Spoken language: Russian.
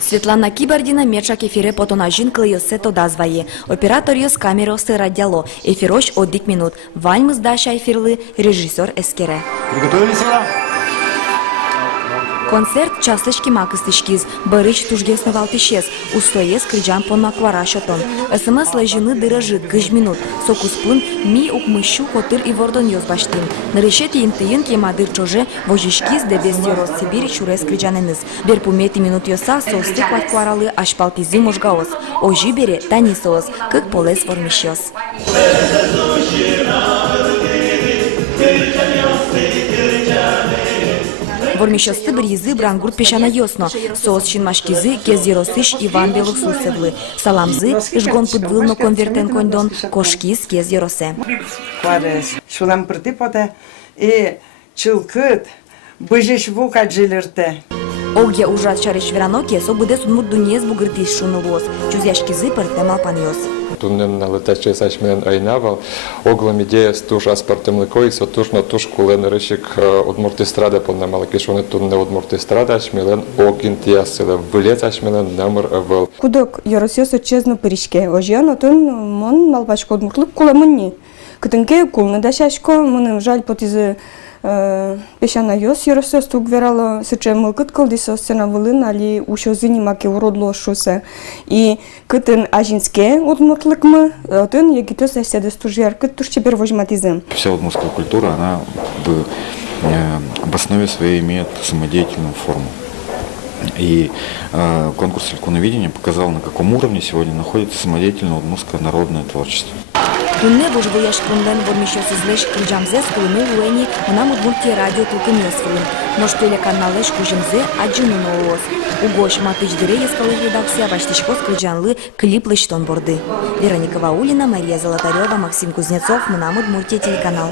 Светлана Кибардина мечак эфире потона жинкла йосе дозває. Оператор йос камеро сирадяло. Эфирош оддик минут. Вальмыз даша эфирлы режиссер эскере. Приготовились? Концерт частышки макыстышкиз. Барыч тужгесны валтышес. Устоес крыджан понна квара шотон. СМС лежины дырыжит 5 минут. Сокуспын ми укмыщу котыр и вордон йоз баштин. Нарышет интыйын кемадыр чоже вожишкиз дебес йорос Сибирь чурес крыджаныныз. Берпумети минут йоса состы кваралы ашпалтизы можгаос. Ожи бере танисоос. Кык полес вормишьос. Вормишосты бризы брангурт пешана йосно. Соос шинмашкизы кезеросыш Иван Белосусевлы. Саламзы жгон пыдвылно конвертен кондон кошкиз кезеросе. Кварес шулам притипоте и чылкыт быжеш вукат жилерте. Огья ужат чареш вераноке собуде судмур дуньез бугырдис шунылос. Чузяшкизы пырте малпаньос. Туннен летачий сачмен айнавал, оглом ідея стуж аспартем ликоїс, отужно туж кулен речик одмурти страда поннамали, кишони тунне одмурти страда, ачмілен огінт ясиле, вилець ачмілен намер вел. Кудок яросьос чезно перішке, ожян отун мон малпачко одмуртлык куламынни. Кытынке кулны дашашко, мыным жаль потизе пешана йос яросьос тук верало сыче мылкыт кылдисо сцена вылын али ушо зынимаке уродло шусе. И кытын ажинске удмуртлык мы, отын егитос эседес тужьяр кыт туж чепер вожматизм. Вся удмуртская культура, она в основе своей имеет самодеятельную форму. И конкурс «Иконоведение» показал, на каком уровне сегодня находится самодеятельное удмуртское народное творчество. Тунне вожвояш кунден вормишос излеш крыджамзе скылыны уэни мнам удмуртия радио тулкын ёсфылын. Нож телеканалеш кужымзе аджынын олос. Угош матыч дыре ескалы редакция баштишкос крыджанлы клиплыштон борды. Вероника Ваулина, Мария Золотарева, Максим Кузнецов, мнам удмуртия телеканал.